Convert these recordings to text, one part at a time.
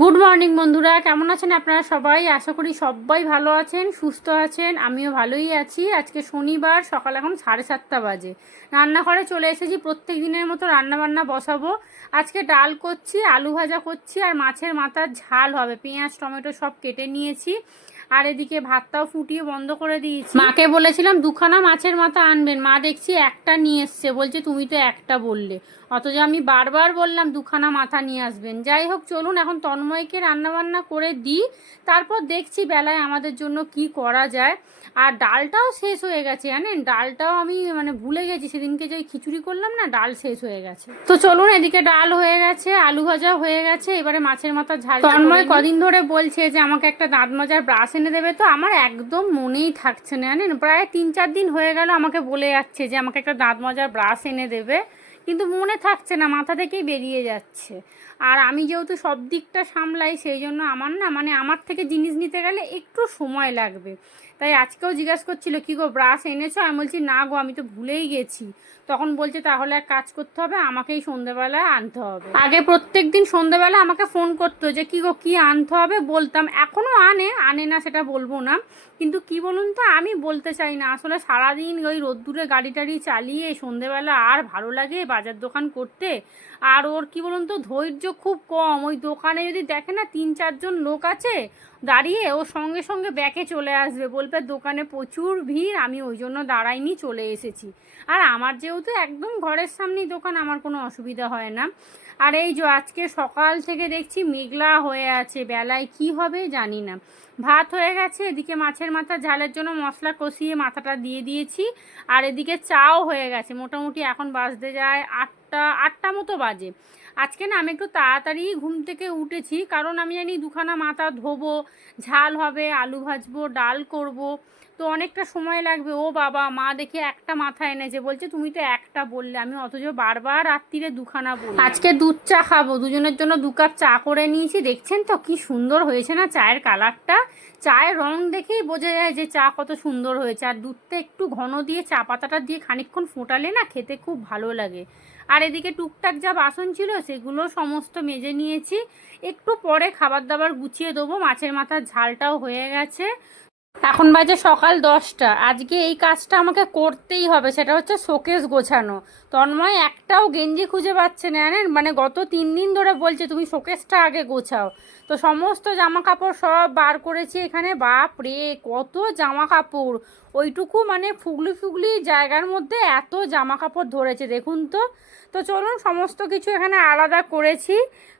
Good morning বন্ধুরা, কেমন আছেন আপনারা সবাই? আশা করি সবাই ভালো আছেন, সুস্থ আছেন। আমিও ভালোই আছি। আজকে শনিবার, সকাল এখন 7:30 বাজে। রান্নাঘরে চলে এসেছি। প্রত্যেক দিনের মতো রান্নাবান্না বসাবো। আজকে ডাল করছি, আলু ভাজা করছি, আর মাছের মাথার ঝাল হবে। পেঁয়াজ টমেটো সব কেটে নিয়েছি। আর এদিকে ভাতটাও ফুটিয়ে বন্ধ করে দিয়েছি। মাকে বলেছিলাম দুখানা মাছের মাথা আনবেন, মা দেখছি একটা নিয়ে এসছে। বলছে তুমি তো একটা বললে, অথচ আমি বারবার বললাম দুখানা মাথা নিয়ে আসবেন। যাই হোক, চলুন এখন তন্ময়কে রান্নাবান্না করে দিই, তারপর দেখছি বেলায় আমাদের জন্য কি করা যায়। আর ডালটাও শেষ হয়ে গেছে, জানেন, ডালটাও আমি ভুলে গেছি। সেদিনকে যে খিচুড়ি করলাম না, ডাল শেষ হয়ে গেছে। তো চলুন, এদিকে ডাল হয়ে গেছে, আলু ভাজা হয়ে গেছে, এবারে মাছের মাথা ঝাল। তন্ময় কদিন ধরে বলছে যে আমাকে একটা দাঁত মাজার ব্রাশ এনে দেবে, তো আমার একদম মনেই থাকছে না, জানেন। প্রায় 3-4 দিন হয়ে গেল আমাকে বলে যাচ্ছে যে আমাকে একটা দাঁত মাজার ব্রাশ এনে দেবে, কিন্তু মনে থাকছে না, মাথা থেকেই বেরিয়ে যাচ্ছে। আর আমি যেহেতু সব দিকটা সামলাই, সেই জন্য আমার না আমার থেকে জিনিস নিতে গেলে একটু সময় লাগবে। তাই আজকেও জিজ্ঞাসা করছিল কি গো ব্রাশ এনেছো? আমি বলছি না গো, আমি তো ভুলেই গেছি। তখন বলছে তাহলে এক কাজ করতে হবে, আমাকেই সন্ধ্যেবেলায় আনতে হবে। আগে প্রত্যেক দিন সন্ধ্যেবেলা আমাকে ফোন করতো যে কি গো কি আনতে হবে, বলতাম। এখনও আনে না সেটা বলবো না, কিন্তু কি বলুন তো, আমি বলতে চাই না। আসলে সারাদিন ওই রোদ্দুরে গাড়ি টাড়ি চালিয়ে সন্ধ্যেবেলা আর ভালো লাগে বাজার দোকান করতে। আর ওর কি বলুন তো, ধৈর্য খুব কম। ওই দোকানে যদি দেখে না 3-4 জন লোক আছে দাঁড়িয়ে, ও সঙ্গে সঙ্গে ব্যাকে চলে আসবে, বলবে দোকানে প্রচুর ভিড়, আমি ওই জন্য দাঁড়াইনি, চলে এসেছি। আর আমার যেহেতু একদম ঘরের সামনেই দোকান, আমার কোনো অসুবিধা হয় না। আর এই যে আজকে সকাল থেকে দেখছি মেঘলা হয়ে আছে, বেলায় কি হবে জানি না। ভাত হয়ে গেছে, এদিকে মাছের মাথা ঝালের জন্য মশলা কষিয়ে মাথাটা দিয়ে দিয়েছি। আর এদিকে চাও হয়ে গেছে। মোটামুটি এখন বাজতে যায় 8টা মতো বাজে। আজকে না আমি একটু তাড়াতাড়ি ঘুম থেকে উঠেছি, কারণ আমি জানি দুখানা মাথা ধোবো, ঝাল হবে, আলু ভাজবো, ডাল করব, তো অনেকটা সময় লাগবে। ও বাবা, মা দেখে একটা মাথা এনেছে, বলছে তুমি তো একটা বললে, আমি অথচ বারবার রাত্রিরে দুখানা বলি। আজকে দুধ চা খাবো, দুজনের জন্য 2 কাপ চা করে নিয়েছি। দেখছেন তো কি সুন্দর হয়েছে না চায়ের কালারটা? চায়ের রং দেখেই বোঝা যায় যে চা কত সুন্দর হয়েছে। আর দুধটা একটু ঘন দিয়ে চা পাতাটা দিয়ে খানিকক্ষণ ফোটালে না খেতে খুব ভালো লাগে। আর এদিকে টুকটাক যা বাসন ছিল সেগুলো সমস্ত মেজে নিয়েছি। একটু পরে খাবার দাবার গুছিয়ে দেবো। মাছের মাথার ঝালটাও হয়ে গেছে। এখন বাজে সকাল 10টা। আজকে এই কাজটা আমাকে করতেই হবে, সেটা হচ্ছে শোকেস গোছানো। তন্ময় একটাও গেঞ্জি খুঁজে পাচ্ছে না, জানেন। গত 3 দিন ধরে বলছে তুমি শোকেসটা আগে গোছাও। তো সমস্ত জামা কাপড় সব বার করেছি এখানে। বাপ রে, কত জামা কাপড়! ওইটুকু ফুগলি ফুগলি জায়গার মধ্যে এত জামা কাপড় ধরেছে, দেখুন তো। তো চলুন, সমস্ত কিছু এখানে আলাদা করেছি।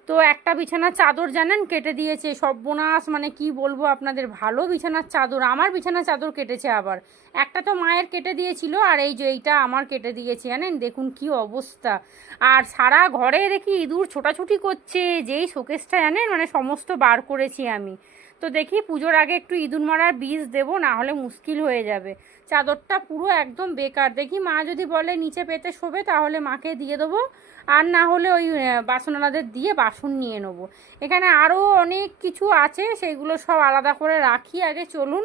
তো একটা বিছানার চাদর জানেন কেটে দিয়েছে, সর্বনাশ। কি বলবো আপনাদের, ভালো বিছানার চাদর, আমার বিছানার চাদর কেটেছে আবার। একটা তো মায়ের কেটে দিয়েছিল, আর এই যে এইটা আমার কেটে দিয়েছে, জানেন। দেখুন কি অবস্থা। আর সারা ঘরে দেখি ইঁদুর ছোটাছুটি করছে। যেই শোকেসটা জানেন সমস্ত বার করেছি আমি। তো দেখি পুজোর আগে একটু ইঁদুর মারার বীজ দেবো, না হলে মুশকিল হয়ে যাবে। চাদরটা পুরো একদম বেকার। দেখি মা যদি বলে নিচে পেতে শোবে, তাহলে মাকে দিয়ে দেবো। আর না হলে ওই বাসনওয়ালাদের দিয়ে বাসন নিয়ে নেবো। এখানে আরও অনেক কিছু আছে, সেগুলো সব আলাদা করে রাখি আগে। চলুন,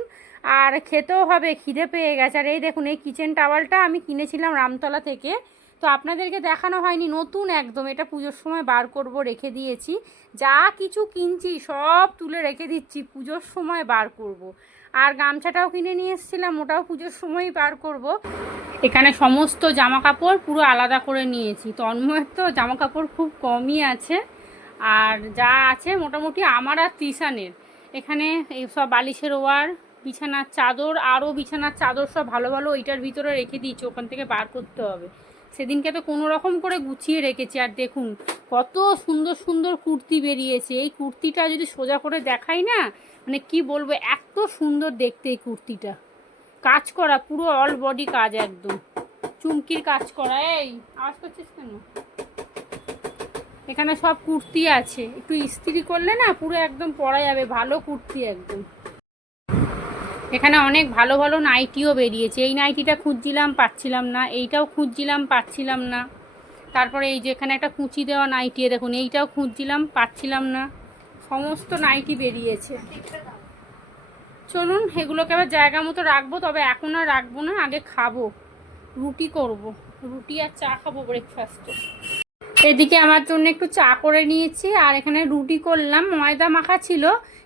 আর খেতেও হবে, খিদে পেয়ে গেছে। আর এই দেখুন, এই কিচেন টাওয়ালটা আমি কিনেছিলাম রামতলা থেকে। তো আপনাদেরকে দেখানো হয়নি, নতুন একদম। এটা পুজোর সময় বার করব, রেখে দিয়েছি। যা কিছু কিনছি সব তুলে রেখে দিচ্ছি, পুজোর সময় বার করব। আর গামছাটাও কিনে নিয়ে এসেছিলাম, ওটাও পুজোর সময়ই বার করব। এখানে সমস্ত জামা কাপড় পুরো আলাদা করে নিয়েছি। তন্ময়ের তো জামা কাপড় খুব কমই আছে, আর যা আছে মোটামুটি আমার আর তৃষানের। এখানে এই সব বালিশের ওয়ার, বিছানার চাদর, আরও বিছানার চাদর সব ভালো ভালো ওইটার ভিতরে রেখে দিয়েছি, ওখান থেকে বার করতে হবে। সেদিনকে তো কোনো রকম করে গুছিয়ে রেখেছি। আর দেখুন কত সুন্দর সুন্দর কুর্তি বেরিয়েছে। এই কুর্তিটা যদি সোজা করে দেখাই না, কি বলবো, এত সুন্দর দেখতে এই কুর্তিটা। কাজ করা, পুরো অল বডি কাজ, একদম চুমকির কাজ করা। এই আওয়াজ করছিস কেন? এখানে সব কুর্তি আছে, একটু ইস্ত্রি করলে না পুরো একদম পরা যাবে, ভালো কুর্তি একদম। এখানে অনেক ভালো ভালো নাইটিও বেরিয়েছে। এই নাইটিটা খুঁজছিলাম, পাচ্ছিলাম না। এইটাও খুঁজছিলাম, পাচ্ছিলাম না। তারপরে এই যে এখানে একটা কুচি দেওয়া নাইটি, দেখুন, এইটাও খুঁজছিলাম, পাচ্ছিলাম না। সমস্ত নাইটি বেরিয়েছে। চলুন, এগুলোকে আবার জায়গা মতো রাখবো, তবে এখন আর রাখবো না, আগে খাবো। রুটি করব, রুটি আর চা খাবো ব্রেকফাস্টে। এদিকে আমার জন্য একটু চা করে নিয়েছি, আর এখানে রুটি করলাম, ময়দা মাখা ছিল।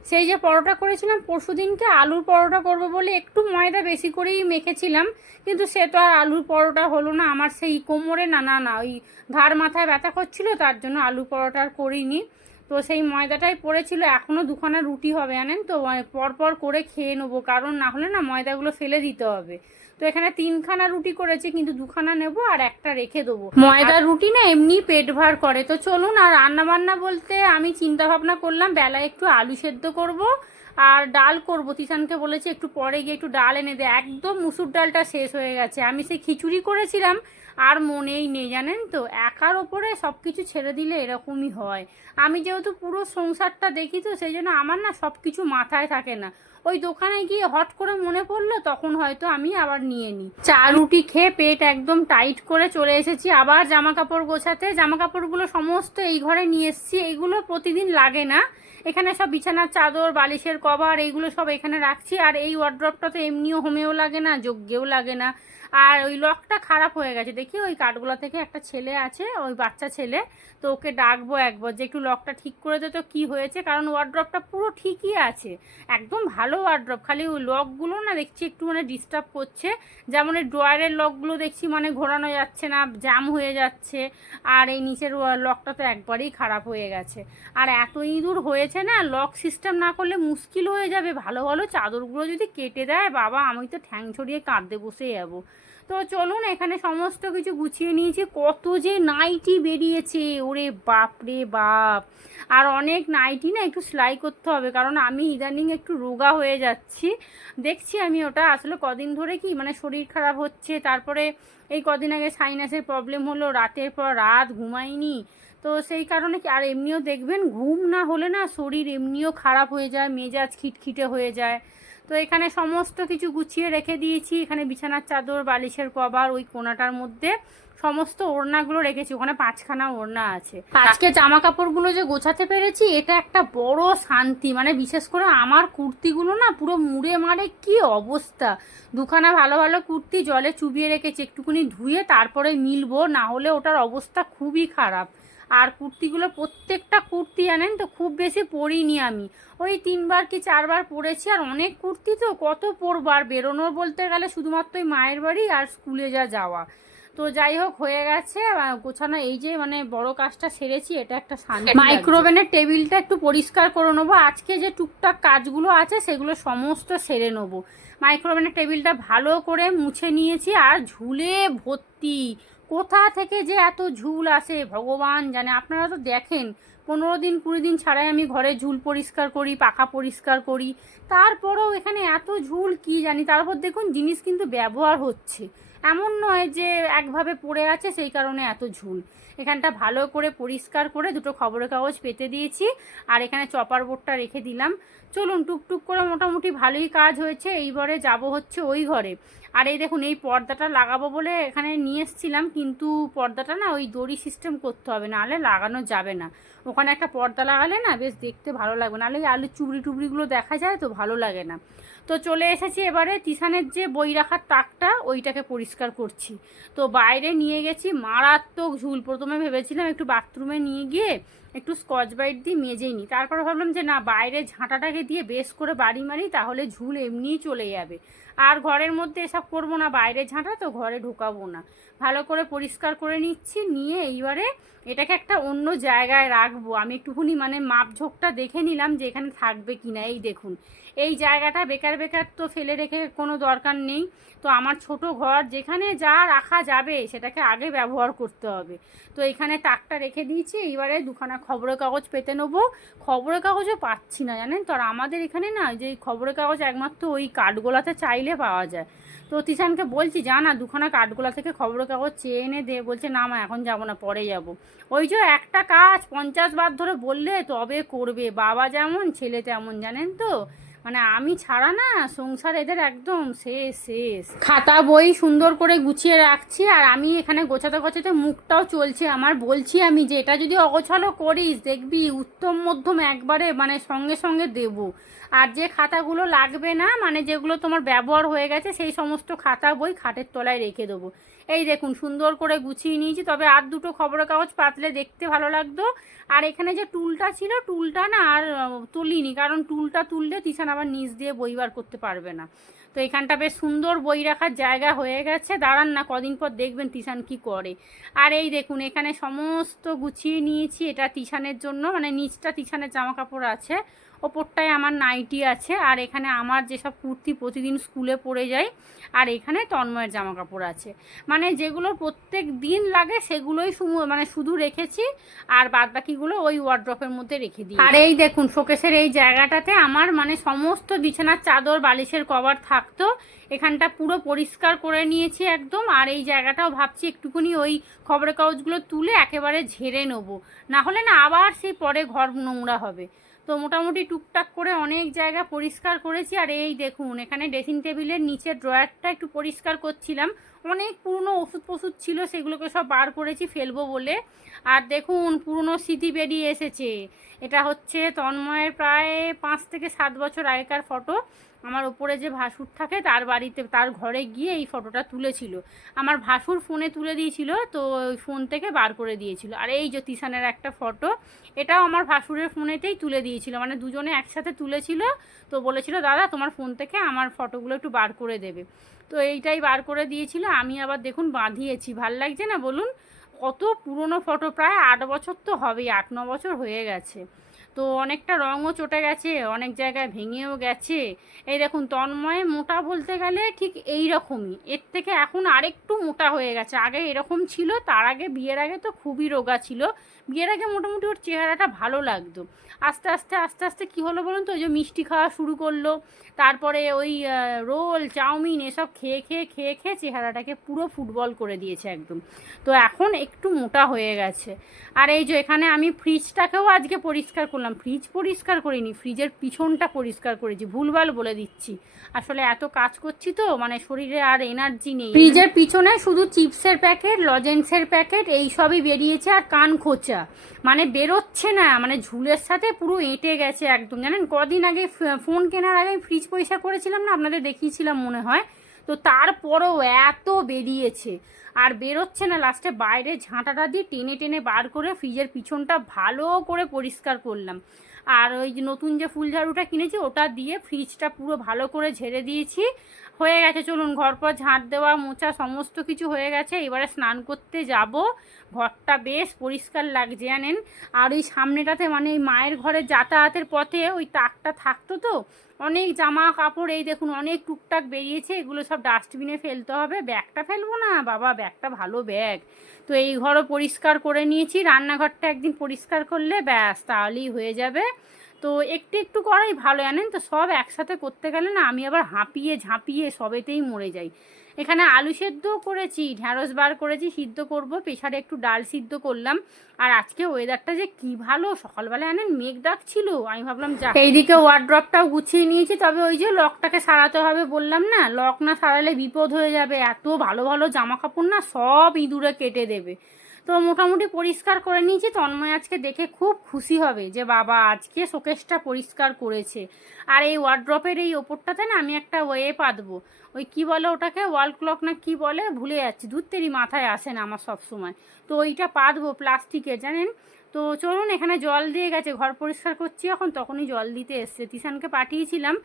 সেই যে পরোটা করেছিলাম পরশুদিনকে, আলুর পরোটা করবো বলে একটু ময়দা বেশি করেই মেখেছিলাম, কিন্তু সে তো আর আলুর পরোটা হলো না। আমার সেই কোমরে না ওই ঘাড় মাথায় ব্যথা করছিল, তার জন্য আলু পরোটা আর করিনি। তো সেই ময়দাটাই পড়েছিল, এখনও দুখানা রুটি হবে জানেন তো, পরপর করে খেয়ে নেবো, কারণ না হলে না ময়দাগুলো ফেলে দিতে হবে। তো এখানে 3খানা রুটি করেছি, কিন্তু 2খানা নেবো আর একটা রেখে দেবো। ময়দার রুটি না এমনি পেট ভার করে। তো চলুন, আর রান্না বান্না বলতে আমি চিন্তা ভাবনা করলাম বেলায় একটু আলু সেদ্ধ করব আর ডাল করব। তিশানকে বলেছি একটু পরে গিয়ে একটু ডাল এনে দে, একদম মুসুর ডালটা শেষ হয়ে গেছে। আমি সেই খিচুড়ি করেছিলাম, আর মনেই নেই জানেন তো। একার ওপরে সব কিছু ছেড়ে দিলে এরকমই হয়। আমি যেহেতু পুরো সংসারটা দেখি, তো সেই জন্য আমার না সব কিছু মাথায় থাকে না। ওই দোকানে গিয়ে হট করে মনে পড়লো, তখন হয়তো আমি আবার নিয়ে নিই। চা রুটি খেয়ে পেট একদম টাইট করে চলে এসেছি আবার জামা কাপড় গোছাতে। জামা কাপড়গুলো সমস্ত এই ঘরে নিয়ে এসেছি, এইগুলো প্রতিদিন লাগে না। এখানে সব বিছানার চাদর, বালিশের কভার, এইগুলো সব এখানে রাখছি। আর এই ওয়ার্ড্রপটা তো এমনিও হোমেও লাগে না, যজ্ঞেও লাগে না। আর ওই লকটা খারাপ হয়ে গেছে, দেখি ওই কাঠগোলা থেকে একটা ছেলে আছে, ওই বাচ্চা ছেলে, তো ওকে ডাকবো একবার যে একটু লকটা ঠিক করে দে তো কী হয়েছে। কারণ ওয়ার্ড্রপটা পুরো ঠিকই আছে, একদম ভালো ওয়ার্ড্রপ, খালি ওই লকগুলো না দেখছি একটু মানে ডিস্টার্ব করছে। যেমন এই ড্রয়ারের লকগুলো দেখছি মানে ঘোরানো যাচ্ছে না, জ্যাম হয়ে যাচ্ছে। আর এই নিচের লকটা তো একবারেই খারাপ হয়ে গেছে। আর এত ইঁদুর হয়েছে না, লক সিস্টেম না করলে মুশকিল হয়ে যাবে। ভালো ভালো চাদরগুলো যদি কেটে দেয় বাবা, আমি তো ঠ্যাং ছড়িয়ে কাঁদতে বসে যাবো। তো চলুন, এখানে সমস্ত কিছু গুছিয়ে নিয়েছি। কত যে নাইটি বেরিয়েছে, ওরে বাপ রে বাপ। আর অনেক নাইটি না একটু সেলাই করতে হবে, কারণ আমি ইদানিং একটু রোগা হয়ে যাচ্ছি। দেখছি আমি ওটা আসলে কদিন ধরে কি মানে শরীর খারাপ হচ্ছে, তারপরে এই কদিন আগে সাইনাসের প্রবলেম হলো, রাতের পর রাত ঘুমাইনি। তো সেই কারণে কি, আর এমনিও দেখবেন ঘুম না হলে না শরীর এমনিও খারাপ হয়ে যায়, মেজাজ খিটখিটে হয়ে যায়। তো এখানে সমস্ত কিছু গুছিয়ে রেখে দিয়েছি। এখানে বিছানার চাদর, বালিশের কভার, ওই কোনাটার মধ্যে সমস্ত ওড়নাগুলো রেখেছি, ওখানে 5খানা ওড়না আছে। আজকে জামা কাপড়গুলো যে গোছাতে পেরেছি, এটা একটা বড় শান্তি। মানে বিশেষ করে আমার কুর্তিগুলো না পুরো মুড়ে মারে, কি অবস্থা। 2খানা ভালো ভালো কুর্তি জলে চুবিয়ে রেখেছি, একটুখানি ধুয়ে তারপরে মিলবো, না হলে ওটার অবস্থা খুবই খারাপ। আর কুর্তিগুলো প্রত্যেকটা কুর্তি জানেন তো খুব বেশি পরিনি আমি, ওই 3বার কি 4বার পরেছি। আর অনেক কুর্তি তো কত পরবার, বেরোনোর বলতে গেলে শুধুমাত্র ওই মায়ের বাড়ি আর স্কুলে যাওয়া। তো যাই হোক, হয়ে গেছে গোছানো। এই যে মানে বড় কাজটা সেরেছি, এটা একটা শান্তি। মাইক্রোওভেনের টেবিলটা একটু পরিষ্কার করে নেবো, আজকে যে টুকটাক কাজগুলো আছে সেগুলো সমস্ত সেরে নেবো। মাইক্রোওভেনের টেবিলটা ভালো করে মুছে নিয়েছি, আর ঝুলে ভর্তি। কোথা থেকে যে এত ঝুল আসে ভগবান জানে। আপনারা তো দেখেন 15 দিন 20 দিন ছাড়াই আমি ঘরে ঝুল পরিষ্কার করি, পাখা পরিষ্কার করি, তারপরেও এখানে এত ঝুল কি জানি। তারপর দেখুন জিনিস কিন্তু ব্যবহার হচ্ছে, এমন নয় যে একভাবে পড়ে আছে সেই কারণে এত ঝুল। এখানটা ভালো করে পরিষ্কার করে 2টো খবরের কাগজ পেতে দিয়েছি, আর এখানে চপার বোর্ডটা রেখে দিলাম। চলুন, টুকটুক করে মোটামুটি ভালোই কাজ হয়েছে। এইবারে যাব হচ্ছে ওই ঘরে। আর এই দেখুন, এই পর্দাটা লাগাবো বলে এখানে নিয়ে এসেছিলাম, কিন্তু পর্দাটা না ওই দড়ি সিস্টেম করতে হবে, নাহলে লাগানো যাবে না। ওখানে একটা পর্দা লাগালে না বেশ দেখতে ভালো লাগবে, নাহলে আলুর চুবড়ি টুবড়িগুলো দেখা যায় তো ভালো লাগে না। তো চলে এসেছি এবারে তিশানের যে বই রাখার তাকটা, ওইটাকে পরিষ্কার করছি। তো বাইরে নিয়ে গেছি, মারাত্মক ঝুল। প্রথমে ভেবেছিলাম একটু বাথরুমে নিয়ে গিয়ে একটু স্কচ ব্রাইট দিয়ে মেজেই নিই, তারপর ভাবলাম যে না, বাইরে ঝাঁটাটাকে দিয়ে বেশ করে বাড়ি মারি, তাহলে ঝুল এমনিই চলে যাবে। আর ঘরের মধ্যে এসব করবো না, বাইরে ঝাঁটা তো ঘরে ঢোকাবো না। ভালো করে পরিষ্কার করে নিচ্ছি, নিয়ে এইবারে এটাকে একটা অন্য জায়গায় রাখবো। আমি একটুখানি মানে মাপঝোঁকটা দেখে নিলাম যে এখানে থাকবে কিনা। এই দেখুন, এই জায়গাটা বেকার বেকার তো ফেলে রেখে কোনো দরকার নেই। তো আমার ছোট ঘর, যেখানে যা রাখা যাবে সেটাকে আগে ব্যবহার করতে হবে। তো এখানে তাকটা রেখে দিয়েছি, এইবারে 2খানা খবরের কাগজ পেতে নেবো। খবরের কাগজও পাচ্ছি না জানেন তো। আর আমাদের এখানে না যে খবরের কাগজ একমাত্র ওই কাঠগোলাতে চাইলে পাওয়া যায়। তো তিশানকে বলছি, যা না 2খানা কাঠগোলা থেকে খবরের কাগজ চেয়ে এনে দে। বলছে না মা, এখন যাবো না, পরে যাব। ওই যে একটা কাজ 50 বার ধরে বললে তবে করবে, বাবা যেমন ছেলে তেমন জানেন তো। মানে আমি ছাড়া না সংসার এদের একদম শেষ শেষ। খাতা বই সুন্দর করে গুছিয়ে রাখছি, আর আমি এখানে গোছাতে গোছাতে মুখটাও চলছে আমার। বলছি আমি যে এটা যদি অগোছালো করিস, দেখবি উত্তম মধ্যম একবারে মানে সঙ্গে সঙ্গে দেব। আর যে খাতাগুলো লাগবে না, মানে যেগুলো তোমার ব্যবহার হয়ে গেছে, সেই সমস্ত খাতা বই খাটের তলায় রেখে দেবো। এই দেখুন সুন্দর করে গুছিয়ে নিয়েছি, তবে আর দুটো খবরের কাগজ পাতলে দেখতে ভালো লাগতো। আর এখানে যে টুলটা ছিল, টুলটা না আর তুলিনি, কারণ টুলটা তুললে তিশান আবার নিচ দিয়ে বই বার করতে পারবে না। তো এখানটা বেশ সুন্দর বই রাখার জায়গা হয়ে গেছে, দাঁড়ান না কদিন পর দেখবেন তিশান কি করে। আর এই দেখুন এখানে সমস্ত গুছিয়ে নিয়েছি, এটা তিশানের জন্য, মানে নিচটা তিশানের জামা কাপড় আছে, ওপরটায় আমার নাইটি আছে, আর এখানে আমার যেসব কুর্তি প্রতিদিন স্কুলে পরে যাই, আর এখানে তন্ময়ের জামা কাপড় আছে, মানে যেগুলো প্রত্যেক দিন লাগে সেগুলোই মানে শুধু রেখেছি, আর বাদ বাকিগুলো ওই ওয়ার্ড্রপের মধ্যে রেখে দিই। আর এই দেখুন শোকেসের এই জায়গাটাতে আমার মানে সমস্ত বিছানার চাদর বালিশের কভার থাকতো, এখানটা পুরো পরিষ্কার করে নিয়েছি একদম। আর এই জায়গাটাও ভাবছি একটুখানি ওই খবরের কাগজগুলো তুলে একেবারে ঝেড়ে নেবো, না হলে না আবার সেই পরে ঘর নোংরা হবে। তো মোটামুটি টুকটাক করে অনেক জায়গা পরিষ্কার করেছি। আর এই দেখুন এখানে ড্রেসিং টেবিলের নিচের ড্রয়ারটা একটু পরিষ্কার করছিলাম, অনেক পুরনো ওষুধ ফষুধ ছিল, সেগুলোকে সব বার করেছি ফেলবো বলে। আর দেখুন পুরনো স্মৃতি বেরিয়ে এসেছে, এটা হচ্ছে তন্ময়ের প্রায় 5 থেকে 7 বছর আগেকার ফটো। আমার ওপরে যে ভাসুর থাকে তার বাড়িতে, তার ঘরে গিয়ে এই ফটোটা তুলেছিল, আমার ভাসুর ফোনে তুলে দিয়েছিল, তো ওই ফোন থেকে বার করে দিয়েছিল। আর এই যে তিশানের একটা ফটো, এটাও আমার ভাসুরের ফোনেতেই তুলে দিয়েছিল, মানে দুজনে একসাথে তুলেছিল। তো বলেছিল দাদা তোমার ফোন থেকে আমার ফটোগুলো একটু বার করে দেবে, তো এইটাই বার করে দিয়েছিল। আমি আবার দেখুন বাঁধিয়েছি, ভাল লাগছে না বলুন? কত পুরনো ফটো, প্রায় 8 বছর তো হবেই, 8-9 বছর হয়ে গেছে। তো অনেকটা রঙও চটে গেছে, অনেক জায়গায় ভেঙেও গেছে। এই দেখুন তন্ময় মোটা বলতে গেলে ঠিক এই রকমই, এর থেকে এখন আরেকটু মোটা হয়ে গেছে, আগে এরকম ছিল, তার আগে বিয়ের আগে তো খুবই রোগা ছিল। বিয়ের আগে মোটামুটি ওর চেহারাটা ভালো লাগতো, আস্তে আস্তে আস্তে আস্তে কী হলো বলুন তো, ওই যে মিষ্টি খাওয়া শুরু করলো, তারপরে ওই রোল চাউমিন এসব খেয়ে খেয়ে খেয়ে খেয়ে চেহারাটাকে পুরো ফুটবল করে দিয়েছে একদম। তো এখন একটু মোটা হয়ে গেছে। আর এই যে এখানে আমি ফ্রিজটাকেও আজকে পরিষ্কার করলাম, ফ্রিজ পরিষ্কার করিনি, ফ্রিজের পিছনটা পরিষ্কার করেছি, ভুলভাল বলে দিচ্ছি, আসলে এত কাজ করছি তো মানে শরীরে আর এনার্জি নেই। ফ্রিজের পিছনে শুধু চিপসের প্যাকেট, লজেন্সের প্যাকেট এই সবই বেরিয়েছে, আর কান খোঁচা, মানে বেরোচ্ছে না, মানে ঝুলের সাথে পুরো এঁটে গেছে একদম। জানেন কদিন আগে ফোন কেনার আগে ফ্রিজ পরিষ্কার করেছিলাম না, আপনাদের দেখিয়েছিলাম মনে হয়, তো তারপরেও এত বেরিয়েছে, আর বেরোচ্ছে না, লাস্টে বাইরে ঝাঁটাটা দিয়ে টেনে টেনে বার করে ফ্রিজের পিছনটা ভালো করে পরিষ্কার করলাম। আর ওই যে নতুন যে ফুল ঝাড়ুটা কিনেছি ওটা দিয়ে ফ্রিজটা পুরো ভালো করে ঝেড়ে দিয়েছি, হয়ে গেছে। চলুন ঘর পর ঝাঁট দেওয়া মোছা সমস্ত কিছু হয়ে গেছে, এবারে স্নান করতে যাব। ঘরটা বেশ পরিষ্কার লাগছে জানেন। আর ওই সামনেটাতে মানে ওই মায়ের ঘরে যাতায়াতের পথে ওই তাকটা থাকতো, তো অনেক জামা কাপড় এই দেখুন অনেক টুকটাক বেরিয়েছে, এগুলো সব ডাস্টবিনে ফেলতে হবে। ব্যাগটা ফেলবো না বাবা, ব্যাগটা ভালো ব্যাগ। তো এই ঘরও পরিষ্কার করে নিয়েছি, রান্নাঘরটা একদিন পরিষ্কার করলে ব্যাস তাহলেই হয়ে যাবে। তো একটু একটু করাই ভালো জানেন তো, সব একসাথে করতে গেলে না আমি আবার হাঁপিয়ে ঝাঁপিয়ে সবেতেই মরে যাই। এখানে আলু সেদ্ধও করেছি, ঢ্যাঁড়স বার করেছি, সিদ্ধ করব, প্রেসারে একটু ডাল সিদ্ধ করলাম। আর আজকে ওয়েদারটা যে কি ভালো, সকালবেলা জানেন মেঘ ডাকছিল, আমি ভাবলাম যা। এইদিকে ওয়ার্ড্রপটাও গুছিয়ে নিয়েছি, তবে ওই যে লকটাকে সারাতে হবে বললাম না, লক না সারালে বিপদ হয়ে যাবে, এত ভালো ভালো জামা কাপড় না সব ইঁদুরে কেটে দেবে। তো মোটামুটি পরিষ্কার করে নিয়েছি, তন্ময় আজকে দেখে খুব খুশি হবে যে বাবা আজকে শোকেসটা পরিষ্কার করেছে। আর এই ওয়ার্ড্রপের এই ওপরটাতে না আমি একটা ওয়ে পাতবো, ওই কি বলে ওটাকে, ওয়াল ক্লক না কি বলে ভুলে যাচ্ছি, ধুত্তেরই মাথায় আসে না আমার সব সময়। তো ওইটা পাতবো প্লাস্টিকের জানেন। তো চলুন, এখানে জল দিয়ে গেছে, ঘর পরিষ্কার করছি এখন, তখনই জল দিতে এসছে, তিশানকে পাঠিয়েছিলাম।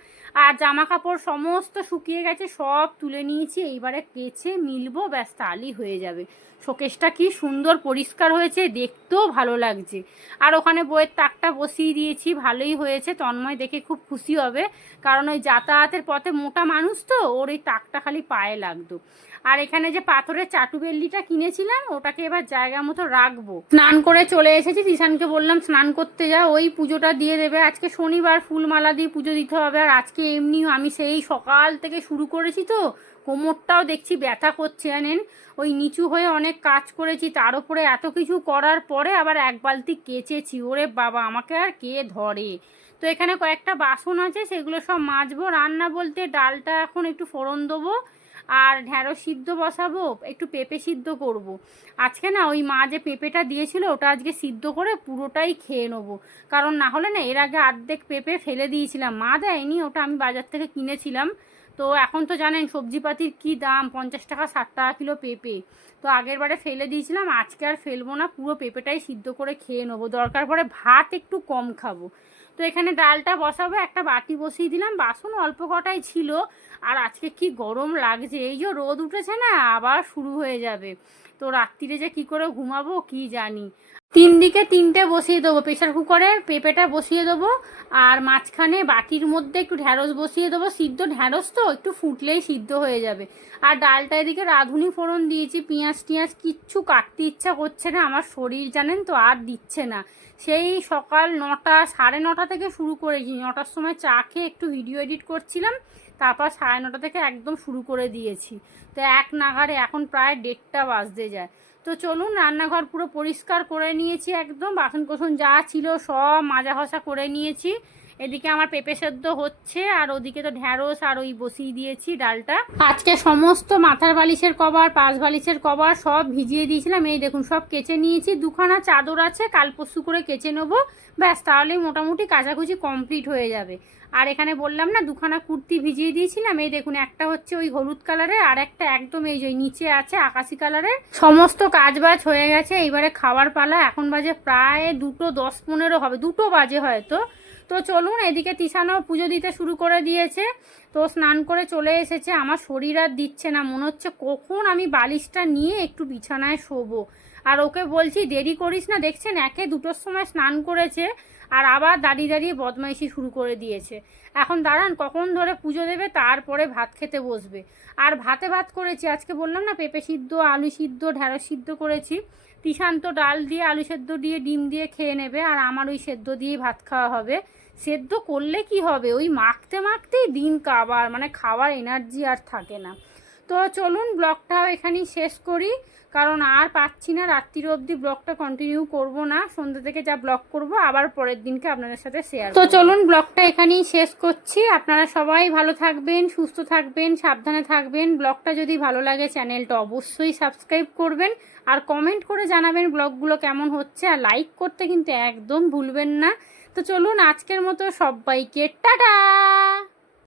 আর জামা কাপড় সমস্ত শুকিয়ে গেছে, সব তুলে নিয়েছি, এইবারে কেচে মিলবো, ব্যাস তাহলেই হয়ে যাবে। শোকেসটা কি সুন্দর পরিষ্কার হয়েছে, দেখতেও ভালো লাগছে। আর ওখানে বইয়ের তাকটা বসিয়ে দিয়েছি, ভালোই হয়েছে, তন্ময় দেখে খুব খুশি হবে, কারণ ওই যাতায়াতের পথে মোটা মানুষ তো, ওর ওই তাকটা খালি পায়ে লাগতো। আর এখানে যে পাথরের চাটুবেল্লিটা কিনেছিলাম ওটাকে এবার জায়গা মতো রাখবো। স্নান করে চলে এসেছি, তিশানকে বললাম স্নান করতে যা, ওই পুজোটা দিয়ে দেবে, আজকে শনিবার ফুলমালা দিয়ে পুজো দিতে হবে। আর আজকে এমনিও আমি সেই সকাল থেকে শুরু করেছি, তো কোমরটাও দেখছি ব্যথা করছে জানেন, ওই নিচু হয়ে অনেক কাজ করেছি, তার উপরে এত কিছু করার পরে আবার এক বালতি কেচেছি, ওরে বাবা আমাকে আর কে ধরে। তো এখানে কয়েকটা বাসন আছে, সেগুলো সব মাজবো। রান্না বলতে ডালটা এখন একটু ফোড়ন দেবো, আর ঢ্যাঁড়স সিদ্ধ বসাবো, একটু পেঁপে সিদ্ধ করব। আজকে না ওই মা যে পেঁপেটা দিয়েছিল ওটা আজকে সিদ্ধ করে পুরোটাই খেয়ে নেবো, কারণ না হলে না এর আগে অর্ধেক পেঁপে ফেলে দিয়েছিলাম, মা দেয়নি, ওটা আমি বাজার থেকে কিনেছিলাম। তো এখন তো জানেন সবজিপাতির কি দাম, 50 টাকা 60 টাকা কিলো পেঁপে। তো আগের বারে ফেলে দিয়েছিলাম, আজকে আর ফেলবো না, পুরো পেঁপেটাই সিদ্ধ করে খেয়ে নেবো, দরকার পড়ে ভাত একটু কম খাবো। তো এখানে ডালটা বসাবো, একটা বাটি বসিয়ে দিলাম, বাসন অল্প কটাই ছিল। আর আজকে কি গরম লাগছে, এই যে রোদ উঠেছে না, আবার শুরু হয়ে যাবে। তো রাত্রিরে যে কি করে ঘুমাবো কি জানি। 3 দিকে 3টে বসিয়ে দেবো প্রেশার কুকারে, পেঁপেটা বসিয়ে দেবো। আর মাঝখানে বাটির মধ্যে একটু ঢ্যাঁড়স বসিয়ে দেবো, সিদ্ধ ঢ্যাঁড়স তো একটু ফুটলেই সিদ্ধ হয়ে যাবে। আর ডালটা এদিকে রাঁধুনি ফোড়ন দিয়েছি, পেঁয়াজ টিয়াজ কিচ্ছু কাটতে ইচ্ছা করছে না, আমার শরীর জানেন তো আর দিচ্ছে না। সেই সকাল 9টা 9:30 থেকে শুরু করেছি, 9টার সময় চা খেয়ে একটু ভিডিও এডিট করছিলাম, তারপর 9:30 থেকে একদম শুরু করে দিয়েছি। তো এক নাগাড়ে এখন প্রায় 1:30 বাজতে যায়। তো চলুন, রান্নাঘর পুরো পরিষ্কার করে নিয়েছি, একদম বাসন কোসন যা ছিল সব মাজা ঘষা করে নিয়েছি। এদিকে আমার পেঁপে সেদ্ধ হচ্ছে, আর ওদিকে তো ঢ্যাঁড়স আর ওই বসিয়ে দিয়েছি ডালটা। আজকে সমস্ত মাথার বালিশের কভার, পাশ বালিশের কভার সব ভিজিয়ে দিয়েছিলাম, এই দেখুন সব কেচে নিয়েছি। 2খানা চাদর আছে, কাল পরশু করে কেচে নেবো, ব্যাস তাহলেই মোটামুটি কাচাকুচি কমপ্লিট হয়ে যাবে। আর এখানে বললাম না 2খানা কুর্তি ভিজিয়ে দিয়েছিলাম, এই দেখুন একটা হচ্ছে ওই হলুদ কালারের, আর একটা একদম এই যে নিচে আছে আকাশি কালারের। সমস্ত কাজবাজ হয়ে গেছে, এইবারে খাবার পালা। এখন বাজে প্রায় 2:10-15 হবে, 2টো বাজে হয়তো। তো চলুন, এদিকে তিশানও পুজো দিতে শুরু করে দিয়েছে, তো স্নান করে চলে এসেছে। আমার শরীর আর দিচ্ছে না, মনে হচ্ছে কখন আমি বালিশটা নিয়ে একটু বিছানায় শোবো। আর ওকে বলছি দেরি করিস না, দেখছেন 1-2টোর সময় স্নান করেছে, আর আবার দাঁড়িয়ে দাঁড়িয়ে বদমাইশি শুরু করে দিয়েছে। এখন দাঁড়ান কখন ধরে পুজো দেবে, তারপরে ভাত খেতে বসবে। আর ভাতে ভাত করেছি আজকে, বললাম না পেঁপে সিদ্ধ, আলু সিদ্ধ, ঢ্যাঁড়স সিদ্ধ করেছি। তিশান তো ডাল দিয়ে আলু সেদ্ধ দিয়ে ডিম দিয়ে খেয়ে নেবে, আর আমার ওই সেদ্ধ দিয়েই ভাত খাওয়া হবে। সেদ্ধ করলে কি হবে, ওই মাখতে মাখতেই দিন কাবার, মানে খাওয়ার এনার্জি আর থাকে না। তো চলুন ব্লগটাও এখানেই শেষ করি, কারণ আর পাচ্ছি না, রাত্রির অবধি ব্লগটা কন্টিনিউ করব না, সন্ধ্যা থেকে যা ব্লগ করব আবার পরের দিনকে আপনাদের সাথে শেয়ার। তো চলুন ব্লগটা এখানেই শেষ করছি। আপনারা সবাই ভালো থাকবেন, সুস্থ থাকবেন, সাবধানে থাকবেন। ব্লগটা যদি ভালো লাগে চ্যানেলটা অবশ্যই সাবস্ক্রাইব করবেন, আর কমেন্ট করে জানাবেন ব্লগগুলো কেমন হচ্ছে, আর লাইক করতে কিন্তু একদম ভুলবেন না। তো চলুন আজকের মতো সবাইকে টাটা।